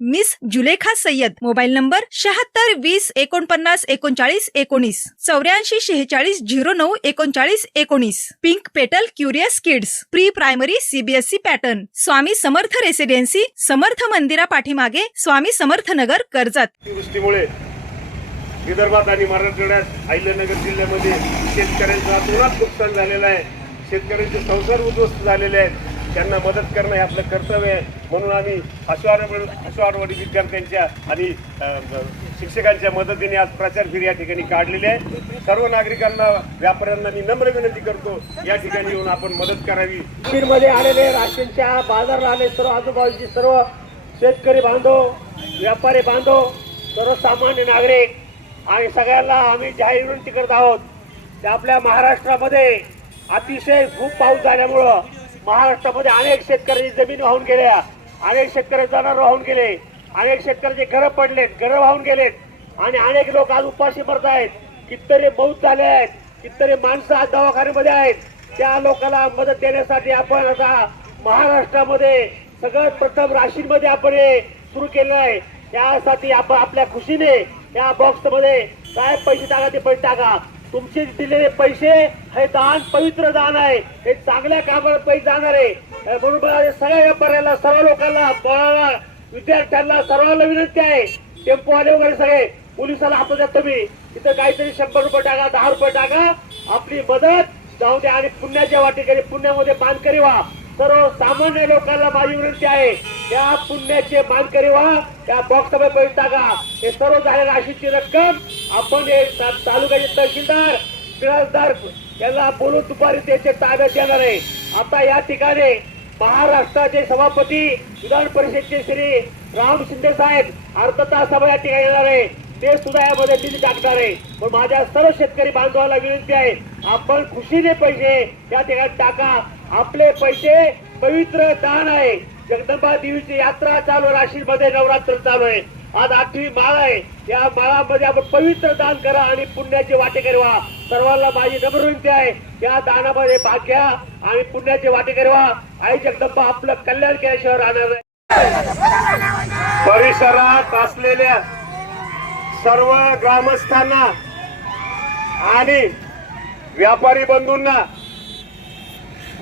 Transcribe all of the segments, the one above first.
Miss Zulekha Sayyed. Mobile number शहात्तर वीस एकोणपन्नास एकोणचाळीस एकोणीस. चौऱ्याऐंशी शेहेचाळीस झिरो नऊ एकोणचाळीस एकोणीस. Pink petal curious kids. Pre primary CBSE pattern. Swami Samarth residency. Samarth मंदिरा पाठीमागे स्वामी समर्थ नगर कर्जत. विदर्भात आणि मराठवाड्यात अहिल्यानगर जिल्ह्यामध्ये शेतकऱ्यांचं अतोनात नुकसान झालेलं आहे. शेतकऱ्यांचे संसार उद्ध्वस्त झालेले आहेत. त्यांना मदत करणं हे आपलं कर्तव्य आहे. म्हणून आम्ही हसवार हसवारवाडी विद्यार्थ्यांच्या आणि शिक्षकांच्या मदतीने आज प्रचार फेरी या ठिकाणी काढलेली आहे. सर्व नागरिकांना व्यापाऱ्यांना मी नम्र विनंती करतो या ठिकाणी येऊन आपण मदत करावी. मध्ये आलेले राशनच्या बाजारला आले सर्व आजूबाजूचे सर्व शेतकरी बांधव व्यापारी बांधव सर्वसामान्य नागरिक आणि सगळ्यांना आम्ही जाहीर विनंती करत आहोत की आपल्या महाराष्ट्रामध्ये अतिशय खूप पाऊस झाल्यामुळं महाराष्ट्रामध्ये अनेक शेतकऱ्यांची जमीन वाहून गेल्या. अनेक शेतकरी जनावर वाहून गेले. अनेक शेतकऱ्याचे घरं पडलेत घरं वाहून गेलेत. आणि अनेक लोक आज उपाशी मरत आहेत. कितीतरी बहुत झाले आहेत. कितीतरी माणसं आज दवाखान्यामध्ये आहेत. त्या लोकांना मदत देण्यासाठी आपण आता महाराष्ट्रामध्ये सगळ्यात प्रथम राशींमध्ये आपण हे सुरू केलं आहे. त्यासाठी आपण आपल्या खुशीने या बॉक्समध्ये काय पैसे टाका ते पैसे टाका. तुमचे दिलेले पैसे हे दान पवित्र दान आहे. हे चांगल्या कामाला पैसे जाणार आहे. बरोबर म्हणून सगळ्या व्यापाऱ्याला सर्व लोकांना पोराला विद्यार्थ्यांना सर्वांना विनंती आहे. टेम्पोवाले वगैरे सगळे. पोलिसाला हातात द्या तुम्ही. तिथं काहीतरी शंभर रुपये टाका दहा रुपये टाका. आपली मदत जाऊ द्या आणि पुण्याच्या वाटेकरी पुण्यामध्ये बांधकरी व्हा. सर्व सामान्य लोकांना माझी विनंती आहे त्या पुण्याचे मानकरी व्हा त्या बॉक्स पैसे टाका. हे सर्व झालेल्या राशीची रक्कम आपण हे तालुक्याचे तहसीलदार बिराजदार यांना बोलून दुपारी त्याचे ताब्यात देणार आहे. आता या ठिकाणी महाराष्ट्राचे सभापती विधान परिषदचे श्री राम शिंदे साहेब अर्थता सभा या ठिकाणी येणार आहे. ते सुद्धा यामध्ये मदतीने टाकणार आहे. पण माझ्या सर्व शेतकरी बांधवाला विनंती आहे आपण खुशीने पैसे या ठिकाणी टाका. आपले पैसे पवित्र दान आहे. जगदंबा देवीची यात्रा चालू आहे. नाशिकमध्ये नवरात्र चालू आहे. आज आठवी माळ आहे. या माळामध्ये आपण पवित्र दान करा आणि पुण्याचे वाटेकरी व्हा सर्वांना माझी नम्र विनंती आहे. या दानामध्ये भाग घ्या आणि पुण्याचे वाटेकरी व्हा आई जगदंबा आपलं कल्याण केल्याशिवाय राहणार नाही. परिसरात असलेल्या सर्व ग्रामस्थांना आणि व्यापारी बंधूंना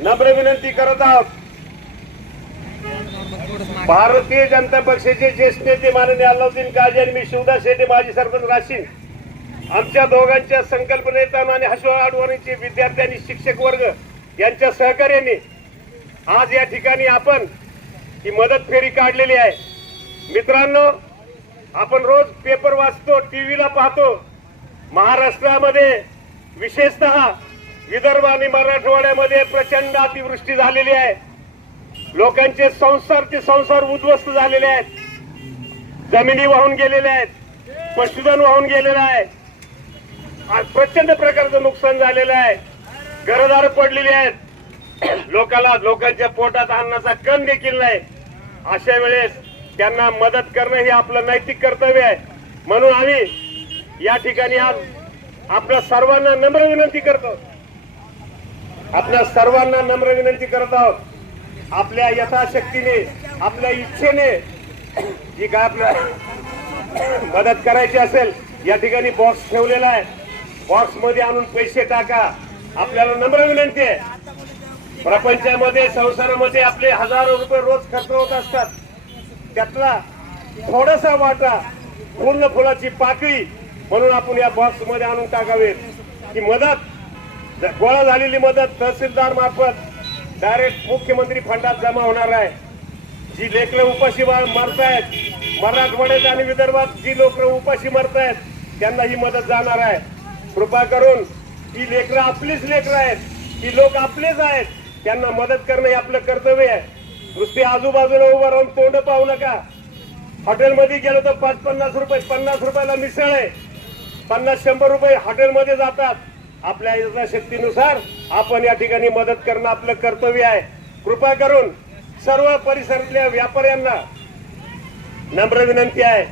नम्र विनंती करत आहोत. भारतीय जनता पक्षाचे ज्येष्ठ नेते माननीय अल्लाउद्दीन काजी आणि मी शिवदास शेट्टी माजी सरपंच राशीन. आमच्या दोघांच्या संकल्पनेतान आणि हसवा आडवाणीचे विद्यार्थी आणि शिक्षक वर्ग यांच्या सहकार्याने आज या ठिकाणी आपण ही मदत फेरी काढलेली आहे. मित्रांनो आपण रोज पेपर वाचतो टीव्हीला पाहतो. महाराष्ट्रामध्ये विशेषतः विदर्भ आणि मराठवाड्यामध्ये प्रचंड अतिवृष्टी झालेली आहे. लोकांचे संसारचे संसार उद्ध्वस्त झालेले आहेत. जमिनी वाहून गेलेल्या आहेत. पशुधन वाहून गेलेलं आहे. आज प्रचंड प्रकारचं नुकसान झालेलं आहे. घरदार पडलेली आहेत. लोकाला लोकांच्या पोटात अन्नाचा कण देखील नाही. अशा वेळेस त्यांना मदत करणं हे आपलं नैतिक कर्तव्य आहे. म्हणून आम्ही या ठिकाणी आज आपल्या सर्वांना नम्र विनंती करतो. आपल्या सर्वांना नम्र विनंती करत आहोत. आपल्या यथाशक्तीने आपल्या इच्छेने जी काय आपल्या मदत करायची असेल या ठिकाणी बॉक्स ठेवलेला आहे. बॉक्समध्ये आणून पैसे टाका. आपल्याला नम्र विनंती आहे. प्रपंचामध्ये संसारामध्ये आपले हजारो रुपये रोज खर्च होत असतात. त्यातला थोडासा वाटा पूर्ण फुलाची पाकळी म्हणून आपण या बॉक्समध्ये आणून टाकावेत. ही मदत गोळा झालेली मदत तहसीलदार मार्फत डायरेक्ट मुख्यमंत्री फंडात जमा होणार आहे. जी लेकरं उपाशी मा- मरतायत मराठवाड्यात आणि विदर्भात जी लोक उपाशी मरतायत त्यांना ही मदत जाणार आहे. कृपा करून ही लेकरं आपलीच लेकरं आहेत ही लोक आपलेच आहेत त्यांना मदत करणं हे आपलं कर्तव्य आहे. नुसते आजूबाजूला उभं राहून तोंड पाहू नका. हॉटेलमध्ये गेलो तर पाच पन्नास रुपये पन्नास रुपयाला मिसळ आहे. पन्नास शंभर रुपये हॉटेलमध्ये जातात. आपल्या यथाशक्तीनुसार आपण या ठिकाणी मदत करणं आपलं कर्तव्य आहे. कृपा करून सर्व परिसरातल्या व्यापाऱ्यांना नम्र विनंती आहे.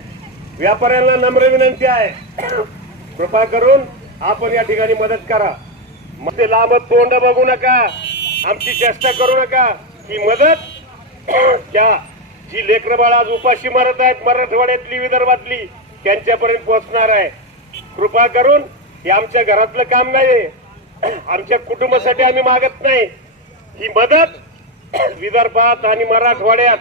व्यापाऱ्यांना नम्र विनंती आहे. कृपा करून आपण या ठिकाणी मदत करा. मग ते लांब तोंड बघू नका. आमची चेष्टा करू नका. ही मदत त्या जी लेकरबाळ आज उपाशी मरत आहेत मराठवाड्यातली विदर्भातली त्यांच्यापर्यंत पोहोचणार आहे. कृपा करून हे आमच्या घरातलं काम नाही आमच्या कुटुंबासाठी आम्ही मागत नाही. ही मदत विदर्भात आणि मराठवाड्यात.